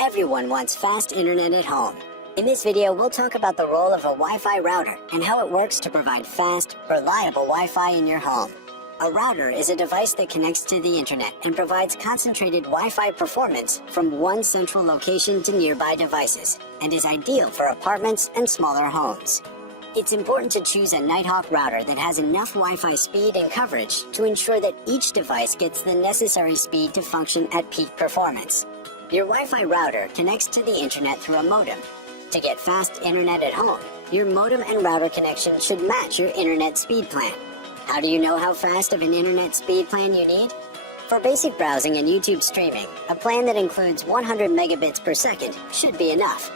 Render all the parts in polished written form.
Everyone wants fast internet at home. In this video, we'll talk about the role of a Wi-Fi router and how it works to provide fast, reliable Wi-Fi in your home. A router is a device that connects to the internet and provides concentrated Wi-Fi performance from one central location to nearby devices, and is ideal for apartments and smaller homes. It's important to choose a Nighthawk router that has enough Wi-Fi speed and coverage to ensure that each device gets the necessary speed to function at peak performance. Your Wi-Fi router connects to the internet through a modem. To get fast internet at home, your modem and router connection should match your internet speed plan. How do you know how fast of an internet speed plan you need? For basic browsing and YouTube streaming, a plan that includes 100 megabits per second should be enough.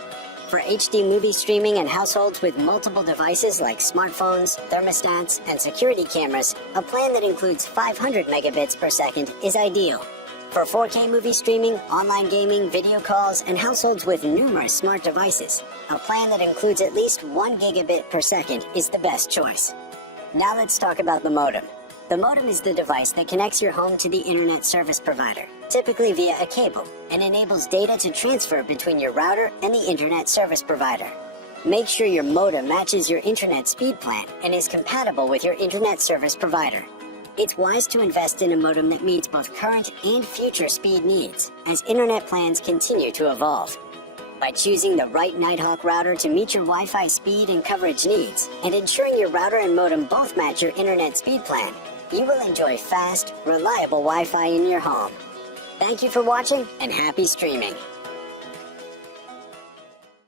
For HD movie streaming and households with multiple devices like smartphones, thermostats, and security cameras, a plan that includes 500 megabits per second is ideal. For 4K movie streaming, online gaming, video calls, and households with numerous smart devices, a plan that includes at least 1 gigabit per second is the best choice. Now let's talk about the modem. The modem is the device that connects your home to the internet service provider, typically via a cable, and enables data to transfer between your router and the internet service provider. Make sure your modem matches your internet speed plan and is compatible with your internet service provider. It's wise to invest in a modem that meets both current and future speed needs, as internet plans continue to evolve. By choosing the right Nighthawk router to meet your Wi-Fi speed and coverage needs, and ensuring your router and modem both match your internet speed plan, you will enjoy fast, reliable Wi-Fi in your home. Thank you for watching, and happy streaming!